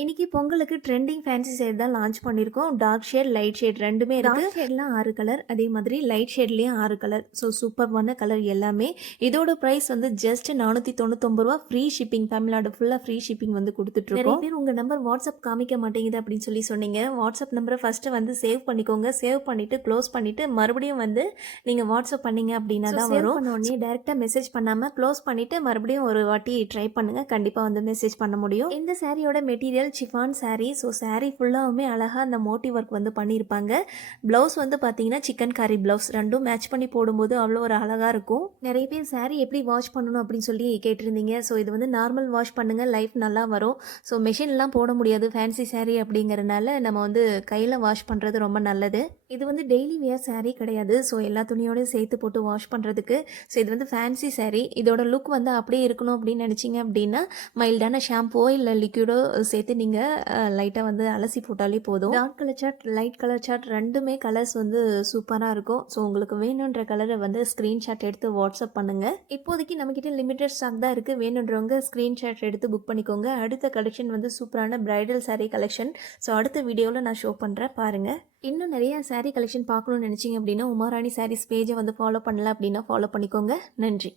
இன்னைக்கு பொங்கலுக்கு trending fancy சேர் தான் லான்ச் பண்ணியிருக்கோம். டார்க் ஷேட், லைட் ஷேட் 2மே இருக்கு. டார்க் ஷேட்லாம் 6 கலர், அதே மாதிரி லைட் ஷேட்லயும் 6 கலர். ஸோ சூப்பர்வான கலர் எல்லாமே. இதோட பிரைஸ் வந்து ஜஸ்ட் ரூ. 499. ஃப்ரீ ஷிப்பிங், தமிழ்நாடு ஃபுல்லா ஃப்ரீ ஷிப்பிங் வந்து கொடுத்துட்ருக்கோம். நிறைய பேர் உங்க நம்பர் வாட்ஸ்அப் காமிக்க மாட்டேங்குது அப்படின்னு சொல்லி சொன்னீங்க. வாட்ஸ்அப் நம்பரை ஃபர்ஸ்ட் வந்து சேவ் பண்ணிக்கோங்க. சேவ் பண்ணிட்டு க்ளோஸ் பண்ணிட்டு மறுபடியும் வந்து நீங்க வாட்ஸ்அப் பண்ணீங்க அப்படின்னா தான் வரும். பண்ண உடனே டைரக்டா மெசேஜ் பண்ணாம க்ளோஸ் பண்ணிட்டு மறுபடியும் ஒரு வாட்டி ட்ரை பண்ணுங்க. கண்டிப்பா வந்து மெசேஜ் பண்ண முடியும். இந்த சாரியோட material chiffon sari. So sari ஃபுல்லாகவுமே அழகாக அந்த மோட்டிவ் ஒர்க் வந்து பண்ணியிருப்பாங்க. ப்ளவுஸ் வந்து பார்த்தீங்கன்னா சிக்கன் காரி ப்ளவுஸ், ரெண்டும் மேட்ச் பண்ணி போடும்போது அவ்வளோ ஒரு அழகாக இருக்கும். நிறைய பேர் சாரீ எப்படி வாஷ் பண்ணணும் அப்படின்னு சொல்லி கேட்டிருந்தீங்க. ஸோ இது வந்து நார்மல் வாஷ் பண்ணுங்கள், லைஃப் நல்லா வரும். ஸோ மெஷின்லாம் போட முடியாது ஃபேன்சி சாரீ அப்படிங்கிறனால நம்ம வந்து கையில் வாஷ் பண்ணுறது ரொம்ப நல்லது. இது வந்து டெய்லி வியர் சாரீ கிடையாது. ஸோ எல்லா துணியோடையும் சேர்த்து போட்டு வாஷ் பண்ணுறதுக்கு. ஸோ இது வந்து ஃபேன்சி சாரீ. இதோட லுக் வந்து அப்படியே இருக்கணும் அப்படின்னு நினச்சிங்க அப்படின்னா மைல்டான ஷாம்போ இல்லை லிக்யூடோ சேர்த்து நீங்கள் லைட்டாக வந்து அலசி போட்டாலே போதும். Dark colour shirt, light colour shirt ரெண்டுமே கலர்ஸ் வந்து சூப்பராக இருக்கும். ஸோ உங்களுக்கு வேணுன்ற கலரை வந்து ஸ்க்ரீன்ஷாட் எடுத்து வாட்ஸ்அப் பண்ணுங்கள். இப்போதைக்கு நம்மக்கிட்ட லிமிடெட் ஸ்டாக் தான் இருக்குது. வேணுன்றவங்க ஸ்க்ரீன்ஷாட் எடுத்து புக் பண்ணிக்கோங்க. அடுத்த கலெக்ஷன் வந்து சூப்பரான பிரைடல் சாரீ கலெக்ஷன். ஸோ அடுத்த வீடியோவில் நான் ஷோ பண்ணுறேன், பாருங்கள். இன்னும் நிறைய சாரீ கலெக்ஷன் பார்க்கணும்னு நினச்சிங்க அப்படின்னா உமாராணி சாரீஸ் பேஜை வந்து ஃபாலோ பண்ணல அப்படின்னா ஃபாலோ பண்ணிக்கோங்க. நன்றி.